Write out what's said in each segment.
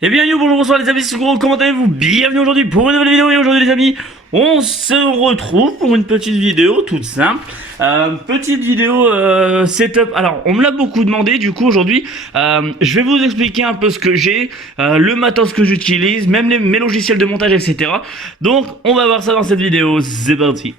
Eh bien yo, bonjour, bonsoir les amis, c'est Gros, comment allez-vous? Bienvenue aujourd'hui pour une nouvelle vidéo et aujourd'hui les amis, on se retrouve pour une petite vidéo toute simple. Petite vidéo setup, alors on me l'a beaucoup demandé, du coup aujourd'hui je vais vous expliquer un peu ce que j'ai, le matos que j'utilise, même mes logiciels de montage etc. Donc on va voir ça dans cette vidéo, c'est parti.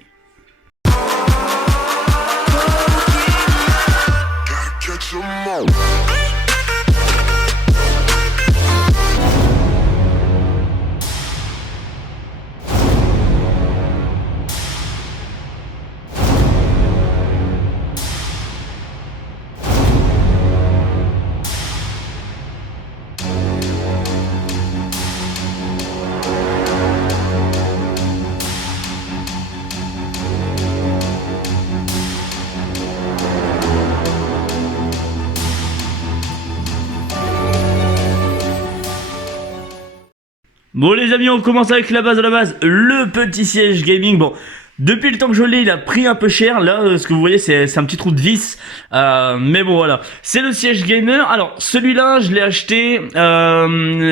Bon les amis, on commence avec la base de la base, le petit siège gaming. Bon, depuis le temps que je l'ai, il a pris un peu cher. Là, ce que vous voyez, c'est un petit trou de vis. Mais bon, voilà. C'est le siège gamer. Alors, celui-là, je l'ai acheté.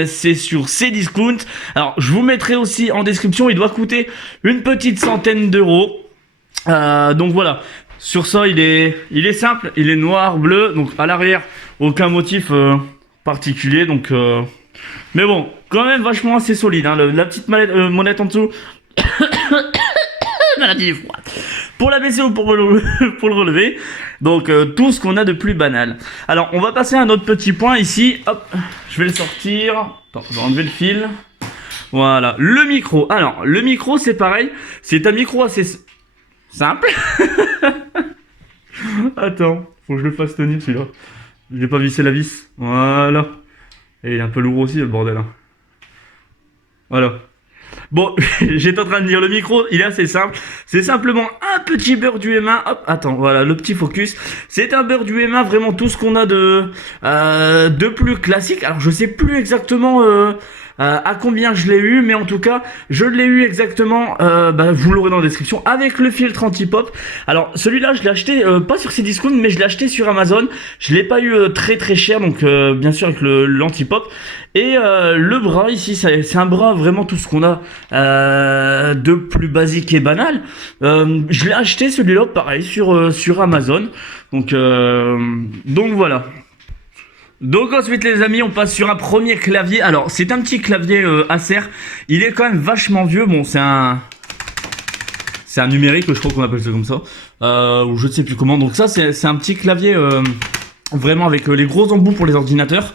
C'est sur Cdiscount. Alors, je vous mettrai aussi en description. Il doit coûter une petite centaine d'euros. Donc voilà. Sur ça, il est simple. Il est noir, bleu. Donc à l'arrière, aucun motif particulier. Donc... Mais bon, quand même vachement assez solide, hein. La petite monette en dessous. Maladie froide. Pour la baisser ou pour le relever. Donc tout ce qu'on a de plus banal. Alors on va passer à un autre petit point ici. Hop, je vais le sortir. Attends, je vais enlever le fil. Voilà, le micro. Alors le micro c'est pareil. C'est un micro assez simple. Attends, faut que je le fasse tenir celui-là. J'ai pas vissé la vis. Voilà. Et il est un peu lourd aussi le bordel hein. Voilà. Bon, j'étais en train de dire le micro, il est assez simple. C'est simplement un petit beurre du M1. Hop, attends, voilà, le petit focus. C'est un beurre du M1, vraiment tout ce qu'on a de plus classique. Alors je sais plus exactement à combien je l'ai eu, mais en tout cas, je l'ai eu exactement, vous l'aurez dans la description, avec le filtre anti-pop. Alors celui-là, je l'ai acheté, pas sur Cdiscount, mais je l'ai acheté sur Amazon. Je l'ai pas eu très cher, donc bien sûr avec l'anti-pop. Et le bras ici, c'est un bras vraiment tout ce qu'on a de plus basique et banal. Je l'ai acheté celui-là, pareil, sur Amazon. Donc voilà. Donc ensuite les amis, on passe sur un premier clavier. Alors c'est un petit clavier Acer. Il est quand même vachement vieux. Bon, c'est un numérique, je crois qu'on appelle ça comme ça, ou je ne sais plus comment. Donc ça c'est un petit clavier vraiment avec les gros embouts pour les ordinateurs.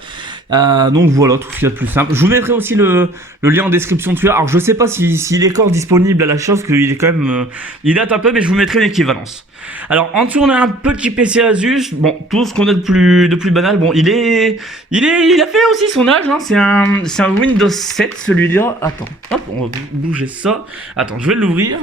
Donc voilà, tout ce qu'il y a de plus simple. Je vous mettrai aussi le lien en description dessus. Alors je sais pas s'il est encore disponible à l'achat, parce qu'il est quand même il date un peu, mais je vous mettrai une équivalence. Alors en dessous on a un petit PC Asus. Bon, tout ce qu'on a de plus banal. Bon, il a fait aussi son âge hein. C'est un Windows 7 celui-là. Attends, hop, on va bouger ça. Attends, je vais l'ouvrir.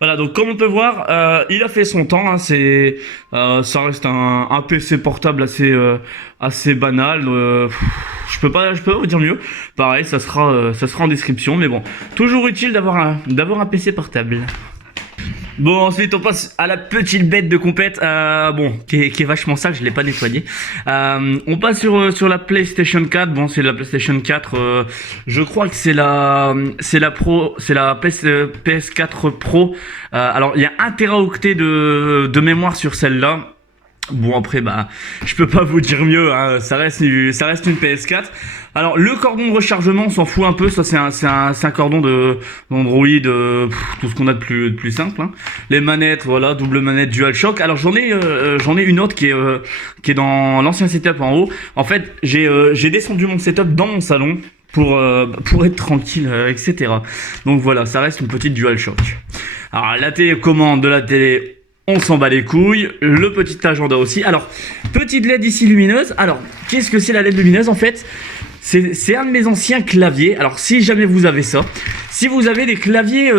Voilà, donc comme on peut voir, il a fait son temps, hein, ça reste un PC portable assez banal. Je peux pas vous dire mieux. Pareil, ça sera en description, mais bon, toujours utile d'avoir un PC portable. Bon, ensuite on passe à la petite bête de compète, qui est vachement sale, je l'ai pas nettoyé. On passe sur la PlayStation 4. Bon, c'est la PlayStation 4, je crois que c'est la PS4 Pro. Alors il y a 1 Teraoctet de mémoire sur celle-là. Bon après je peux pas vous dire mieux hein, ça reste une PS4. Alors le cordon de rechargement on s'en fout un peu, ça c'est un cordon d'Android, tout ce qu'on a de plus simple hein. Les manettes, voilà, double manette DualShock. Alors j'en ai une autre qui est dans l'ancien setup en haut. En fait j'ai descendu mon setup dans mon salon pour être tranquille, etc. Donc voilà, ça reste une petite DualShock. Alors la télécommande de la télé, on s'en bat les couilles, le petit agenda aussi. Alors, petite LED ici lumineuse. Alors, qu'est-ce que c'est la LED lumineuse en fait? C'est un de mes anciens claviers. Alors, si jamais vous avez ça, si vous avez des claviers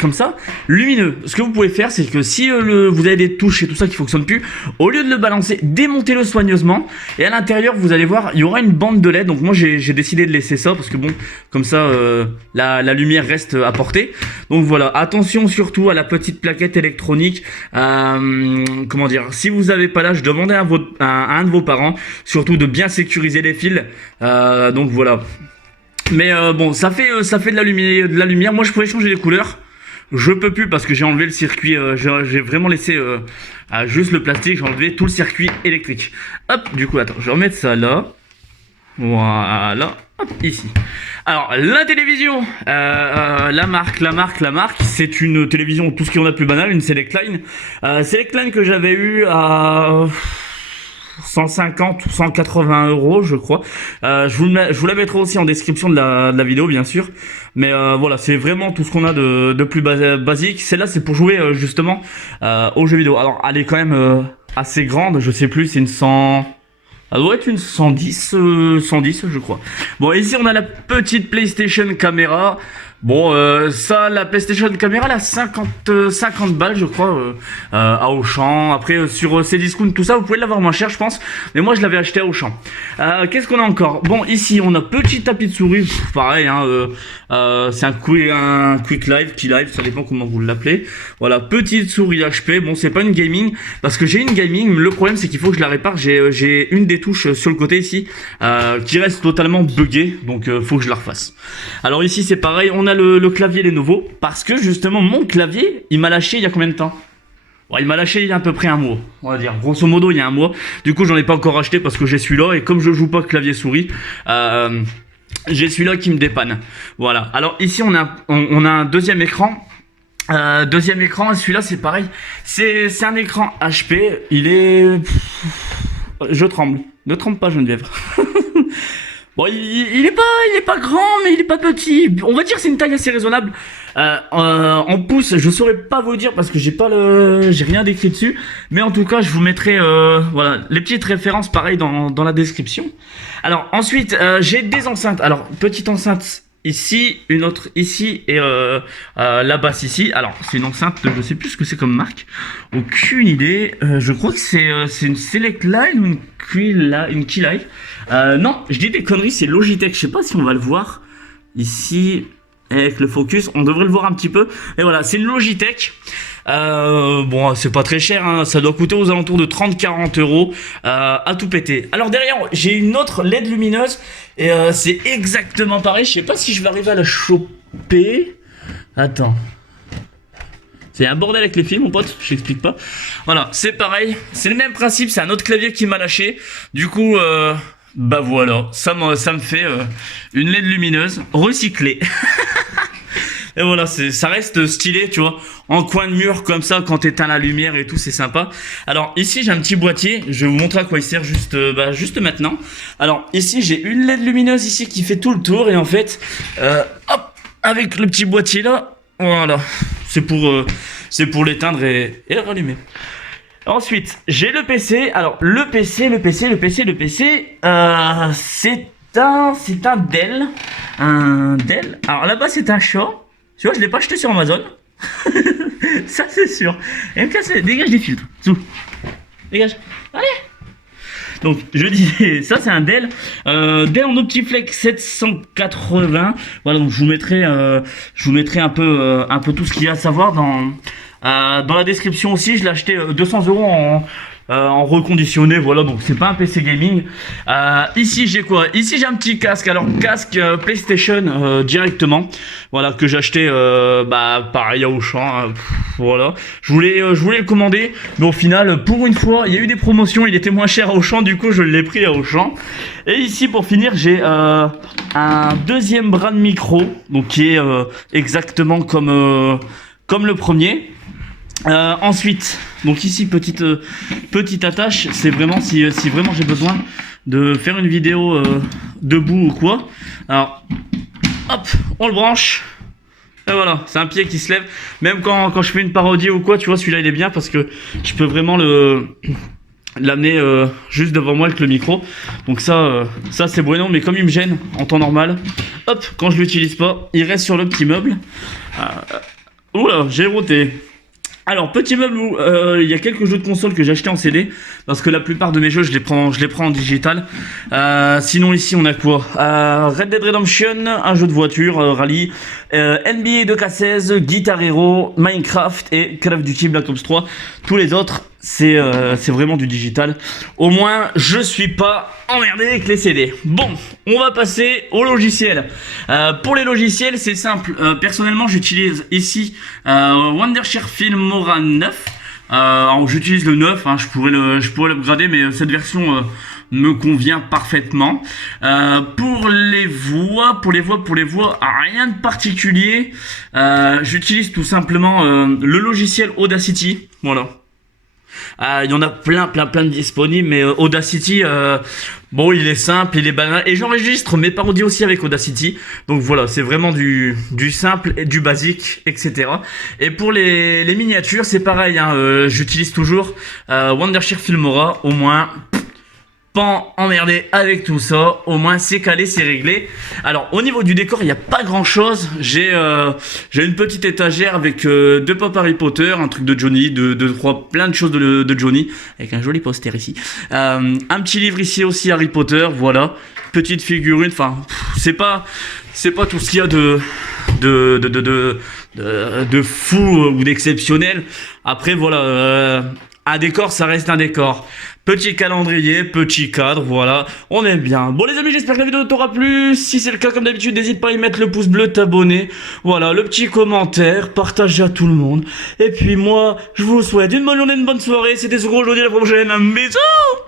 comme ça, lumineux, ce que vous pouvez faire, c'est que si vous avez des touches et tout ça qui fonctionne plus, au lieu de le balancer, démontez-le soigneusement. Et à l'intérieur, vous allez voir, il y aura une bande de LED. Donc moi, j'ai décidé de laisser ça parce que bon, comme ça, la lumière reste à portée. Donc voilà, attention surtout à la petite plaquette électronique. Comment dire, si vous n'avez pas l'âge, demandez à un de vos parents, surtout de bien sécuriser les fils. Donc voilà. Mais bon, ça fait de la lumière. Moi, je pourrais changer les couleurs. Je peux plus parce que j'ai enlevé le circuit. J'ai vraiment laissé juste le plastique. J'ai enlevé tout le circuit électrique. Hop, du coup, attends, je vais remettre ça là. Voilà, hop, ici. Alors, la télévision, la marque, c'est une télévision, tout ce qui en a de plus banal, une Selectline. Selectline que j'avais eu à 150 ou 180 euros, je crois. Je vous la mettrai aussi en description de la vidéo, bien sûr. Mais voilà, c'est vraiment tout ce qu'on a de plus basique. Celle-là, c'est pour jouer justement aux jeux vidéo. Alors, elle est quand même assez grande, je sais plus, c'est une 100... Elle doit être une 110, je crois. Bon, ici, on a la petite PlayStation caméra. Bon, ça, la PlayStation caméra, elle a 50 balles, je crois, à Auchan. Après, sur Cdiscount, tout ça, vous pouvez l'avoir moins cher, je pense. Mais moi, je l'avais acheté à Auchan. Qu'est-ce qu'on a encore? Bon, ici, on a petit tapis de souris. Pareil, hein, c'est un quick live, key live, ça dépend comment vous l'appelez. Voilà, petite souris HP. Bon, c'est pas une gaming, parce que j'ai une gaming. Le problème, c'est qu'il faut que je la répare. J'ai une des touches sur le côté ici, qui reste totalement buggée. Donc, faut que je la refasse. Alors ici, c'est pareil. On a le clavier Lenovo, parce que justement mon clavier il m'a lâché il y a combien de temps? Ouais, il m'a lâché il y a à peu près un mois, on va dire, grosso modo il y a un mois. Du coup j'en ai pas encore acheté parce que j'ai celui-là, et comme je joue pas clavier souris, j'ai celui-là qui me dépanne. Voilà, alors ici on a un deuxième écran. Deuxième écran, celui-là c'est pareil, c'est un écran HP. Il est... Je tremble, ne tremble pas Geneviève. Bon, il est pas grand, mais il est pas petit. On va dire que c'est une taille assez raisonnable. En pouces, je saurais pas vous dire parce que j'ai rien d'écrit dessus. Mais en tout cas, je vous mettrai, voilà, les petites références pareil dans la description. Alors ensuite, j'ai des enceintes. Alors petite enceinte ici, une autre ici et la basse ici. Alors c'est une enceinte, je sais plus ce que c'est comme marque. Aucune idée. Je crois que c'est une Selectline ou une Keyline. Non, je dis des conneries, c'est Logitech. Je sais pas si on va le voir ici avec le focus. On devrait le voir un petit peu. Et voilà, c'est une Logitech. Bon, c'est pas très cher, hein. Ça doit coûter aux alentours de 30-40 euros à tout péter. Alors derrière, j'ai une autre LED lumineuse et c'est exactement pareil. Je sais pas si je vais arriver à la choper. Attends. C'est un bordel avec les fils, mon pote, je t'explique pas. Voilà, c'est pareil, c'est le même principe, c'est un autre clavier qui m'a lâché. Du coup, bah voilà, ça me fait une LED lumineuse recyclée. Et voilà, ça reste stylé, tu vois, en coin de mur comme ça, quand t'éteins la lumière et tout, c'est sympa. Alors ici, j'ai un petit boîtier, je vais vous montrer à quoi il sert juste maintenant. Alors ici, j'ai une LED lumineuse ici qui fait tout le tour, et en fait, hop, avec le petit boîtier là, voilà, c'est pour l'éteindre et le rallumer. Ensuite, j'ai le PC. Alors, le PC, c'est un Dell. Un Dell. Alors, là-bas, c'est un chat. Tu vois, je l'ai pas acheté sur Amazon. Ça, c'est sûr. Et me casse, dégage des filtres. Zou. Dégage. Allez. Donc, je disais, ça, c'est un Dell. Dell en Optiflex 780. Voilà, donc je vous mettrai un peu tout ce qu'il y a à savoir dans la description aussi. Je l'ai acheté 200 euros en reconditionné, voilà, donc c'est pas un PC gaming. Ici j'ai quoi? Ici j'ai un petit casque, alors casque PlayStation directement, voilà, que j'ai acheté pareil à Auchan, voilà. Je voulais le commander, mais au final, pour une fois, il y a eu des promotions, il était moins cher à Auchan, du coup je l'ai pris à Auchan. Et ici pour finir, j'ai un deuxième bras de micro, donc qui est exactement comme le premier. Ensuite, donc ici petite attache, c'est vraiment si vraiment j'ai besoin de faire une vidéo debout ou quoi. Alors, hop, on le branche. Et voilà, c'est un pied qui se lève. Même quand je fais une parodie ou quoi, tu vois, celui-là il est bien parce que je peux vraiment l'amener juste devant moi avec le micro. Donc ça c'est bueno, mais comme il me gêne en temps normal, hop, quand je l'utilise pas, il reste sur le petit meuble. Oula, j'ai roté. Alors, petit meuble où il y a quelques jeux de console que j'ai acheté en CD, parce que la plupart de mes jeux, je les prends en digital. Sinon, ici, on a quoi? Red Dead Redemption, un jeu de voiture, rallye, NBA 2K16, Guitar Hero, Minecraft et Call of Duty Black Ops 3. Tous les autres, c'est vraiment du digital. Au moins, je suis pas emmerdé avec les CD. Bon, on va passer au logiciel. Pour les logiciels, c'est simple. Personnellement, j'utilise ici Wondershare Filmora 9. Alors, j'utilise le 9, hein, je pourrais l'upgrader, mais cette version me convient parfaitement. Pour les voix, rien de particulier. J'utilise tout simplement le logiciel Audacity. Voilà. Il y en a plein de disponibles, mais Audacity, bon, il est simple, il est banal, et j'enregistre mes parodies aussi avec Audacity. Donc voilà, c'est vraiment du simple et du basique, etc. Et pour les miniatures, c'est pareil, hein, j'utilise toujours Wondershare Filmora, au moins pas emmerdé avec tout ça, au moins c'est calé, c'est réglé. Alors au niveau du décor, il n'y a pas grand chose. J'ai une petite étagère avec deux pop Harry Potter, un truc de Johnny, plein de choses de Johnny, avec un joli poster ici. Un petit livre ici aussi Harry Potter, voilà. Petite figurine, enfin c'est pas tout ce qu'il y a de fou ou d'exceptionnel. Après voilà, un décor, ça reste un décor. Petit calendrier, petit cadre, voilà, on aime bien. Bon les amis, j'espère que la vidéo t'aura plu. Si c'est le cas, comme d'habitude, n'hésite pas à y mettre le pouce bleu, t'abonner. Voilà, le petit commentaire, partager à tout le monde. Et puis moi, je vous souhaite une bonne journée, une bonne soirée. C'était Sogro, je vous dis à la prochaine. Bisous.